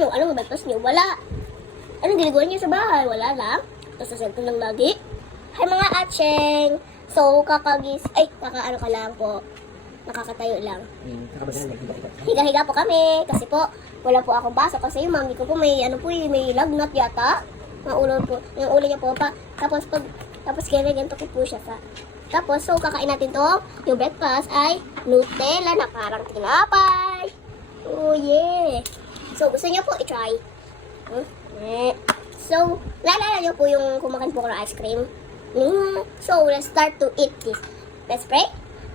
Yung anong breakfast niyo? Wala. Anong ginagawa niyo sa bahay? Wala lang. Tapos sa cellphone lang lagi. Hi mga atseng! So, kakaano ka lang po. Nakakatayo lang. Higa-higa po kami. Kasi po, wala po akong baso. Kasi yung mami ko po may lagnat yata. Yung ulo niya po pa. Tapos ganito po siya sa. Tapos, so, kakain natin to. Yung breakfast ay Nutella na parang tinapay. Oh, yeah. So, gusto niyo po i-try? So, naalala niyo po yung kumakain po ko ng ice cream? So, let's start to eat this. Let's pray.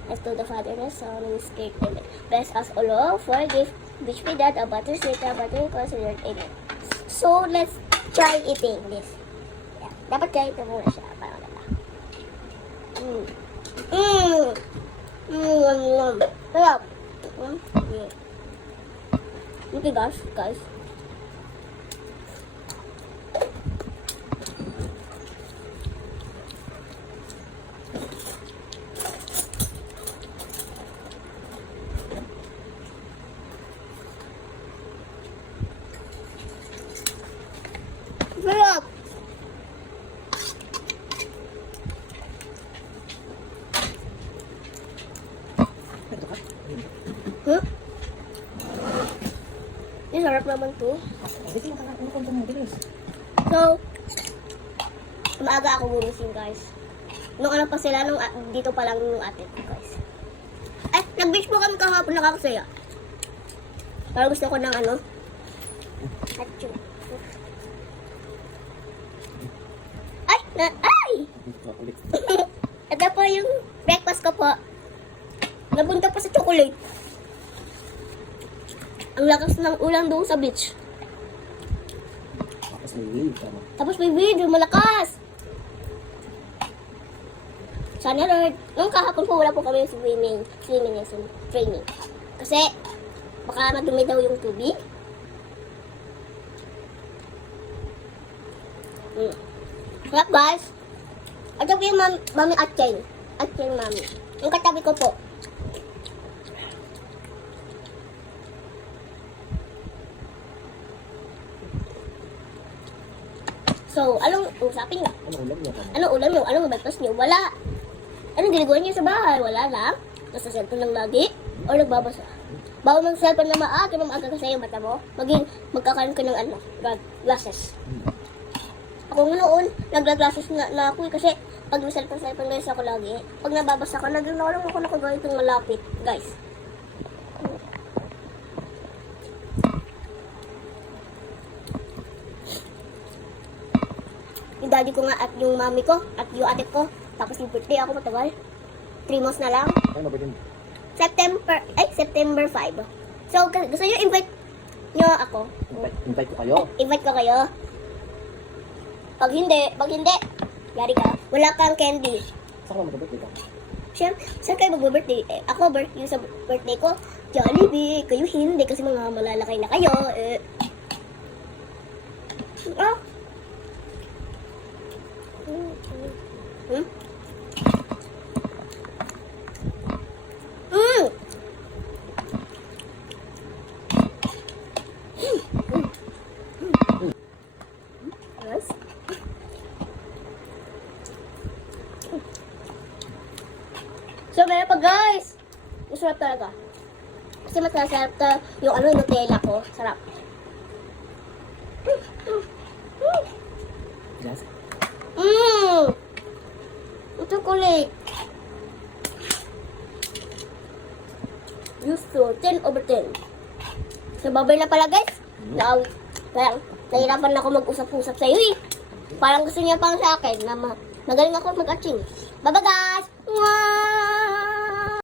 Let's do the Father, the Son, and the Spirit. Amen. Bless us, O Lord, for gift which we that a butter sweet, a butter considered. Amen. So, let's try eating this. Yeah. Dapat try ito muna siya. Parang diba? Sarap. Okay, guys. Sarap. Sarap naman to. So, maaga ako gumising, guys. Nung ano pa sila, dito pa lang yung ate ko, guys. Nag-beach po kami kahapon, nakakasaya. Parang gusto ko ng Achoo. Ay! Ito po yung breakfast ko po. Nabunta po sa chocolate. Ang lakas ng ulan doon sa beach. Tapos may wave, yung malakas. Sana Lord. Nung kahapon po wala po kami swimming training. Kasi baka madumi daw yung tubig. Sarap, guys. At yung mami Atcheng. Atcheng mami. Yung katabi ko po. So, anong usapin nga? Anong ulam niyo? Anong breakfast niyo? Wala. Anong ginagawa niyo sa bahay? Wala lang. Tapos sa cellphone lang lagi. O nagbabasa. Bago ng cellphone na maaga kasi yung mata mo, magkakaroon ka ng glasses. Ako noon, nagla-glasses na ako kasi pag may cellphone guys ako lagi. Pag nababasa ko, naglalaro ako nakagawin itong malapit, guys. Yung daddy ko nga at yung mami ko at yung ate ko. Tapos yung birthday ako matagal. 3 months na lang. Ano ba din? September 5. So, gusto nyo invite nyo ako? Invite ko kayo? Invite ko kayo. Pag hindi, yari ka. Wala kang candy. Saan ka mag-birthday ka? Saan kayo mag-birthday? Ako, yung sa birthday ko, Jollibee. Kayo hindi kasi mga malalakay na kayo. Yes. So, meron pa, guys. Masarap talaga. Kasi mas masarap yung Nutella ko. Sarap. Yes. Chocolate. Used to 10/10. So, babay na pala, guys. Parang nahirapan ako mag-usap-usap sa'yo eh. Parang gusto niya pang sa akin na magaling ako mag-atching. Bye-bye, guys! Mwah!